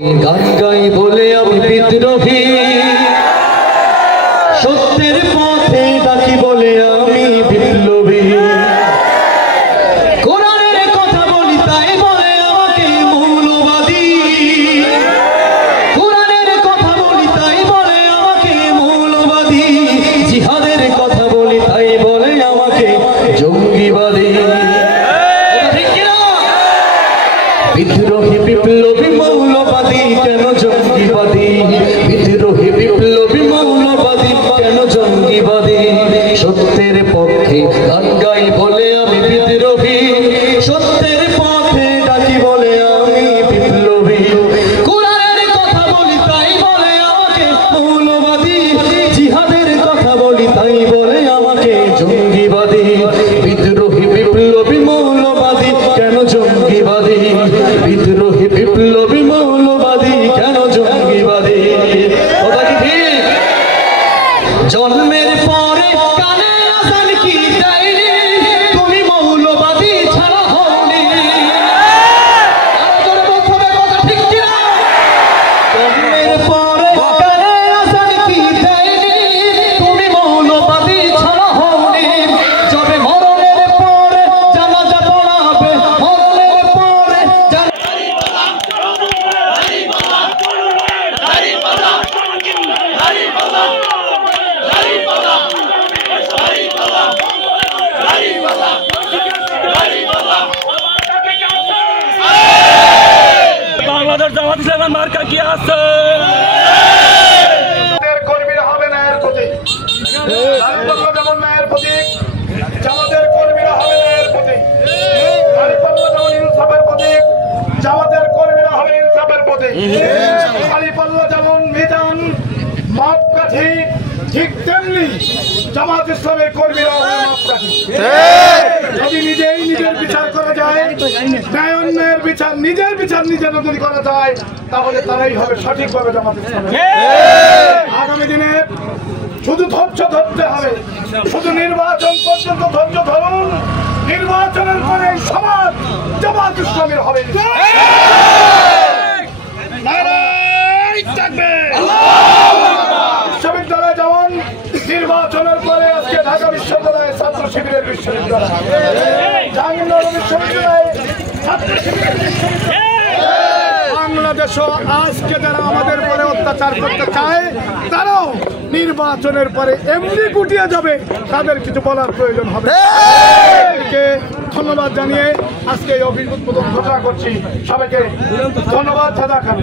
গান গাই বলে আমি বিদ্রোহী, সত্যের পথে ডাকি বলে আমি বিপ্লবী। কোরআনের কথা বলি তাই বলে আমাকে মৌলবাদী। কোরআনের কথা বলি তাই বলে আমাকে মৌলবাদী। জিহাদের কথা বলি তাই বলে আমাকে জঙ্গিবাদী। বিদ্রোহী বিপ্লবী মৌলবাদী কেন জঙ্গিবাদী? বিদ্রোহী বিপ্লবী মৌলবাদী কেন জঙ্গিবাদী? সত্যের পক্ষে গান গাই বলে আমি বিদ্রোহী, সত্যের পথে ডাকি বলে আমি বিপ্লবী। কোরআনের কথা বলি তাই বলে আমাকে মৌলবাদী। জিহাদের কথা বলি তাই বলে আমাকে জঙ্গিবাদী। বিদ্রোহী বিপ্লবী মৌলবাদী কেন জঙ্গিবাদী? বিদ্রোহী বিপ্লবী মৌলবাদী কেন জঙ্গিবাদী? কথা কি ঠিক? জন্মের পরে কানে আসান কি দেয়নি, তুমি মৌলবাদী ছাড়া হওনি। ঠিক কিনা? জন্মের পরে কানে আসান কি দেয়নি, তুমি মৌলবাদী ছাড়া হওনি। যবে মরণের পরে জানাজা পড়াবে, মরণের পরে বাংলাদেশ জামাত ইসলামের মার্কা কি আছে? কর্মীরা হবে ন্যায়ের প্রতীক, যেমন ন্যায়ের প্রতীক, জামাতের কর্মীরা হবে ন্যায়ের প্রতীক। যেমন ইনসাফের প্রতীক, জামাতের কর্মীরা হবে ইনসাফের প্রতীক। আলিপাল্লা যেমন মিজান মাপকাঠি, ঠিক তেমনি জামাত ইসলামের কর্মীরা হবে মাপকাঠি। যদি নিজেই নিজের বিচার করা যায়, ন্যায় অন্যায়ের বিচার নিজের বিচার নিজের যদি করা যায়, তাহলে তারাই হবে সঠিকভাবে জামাত ইসলাম। আগামী দিনে শুধু ধৈর্য ধরতে হবে, শুধু নির্বাচন পর্যন্ত ধৈর্য ধরুন। নির্বাচনের পরে সমাজ জামাত ইসলামের হবে। বিশ্ববিদ্যালয় যেমন নির্বাচনের পরে আজকে ঢাকা বিশ্ববিদ্যালয় ছাত্র শিবিরের বিশ্ববিদ্যালয়, জাহাঙ্গীরনগর বিশ্ববিদ্যালয় ছাত্র শিবিরের বিশ্ববিদ্যালয়। বাংলাদেশও আজকে যারা আমাদের পরে অত্যাচার করতে চায়, তারাও নির্বাচনের পরে এমনি গুটিয়ে যাবে, তাদের কিছু বলার প্রয়োজন হবে। ধন্যবাদ জানিয়ে আজকে এই অভিজ্ঞতা ঘোষণা করছি। সবাইকে ধন্যবাদ। সাদা খান।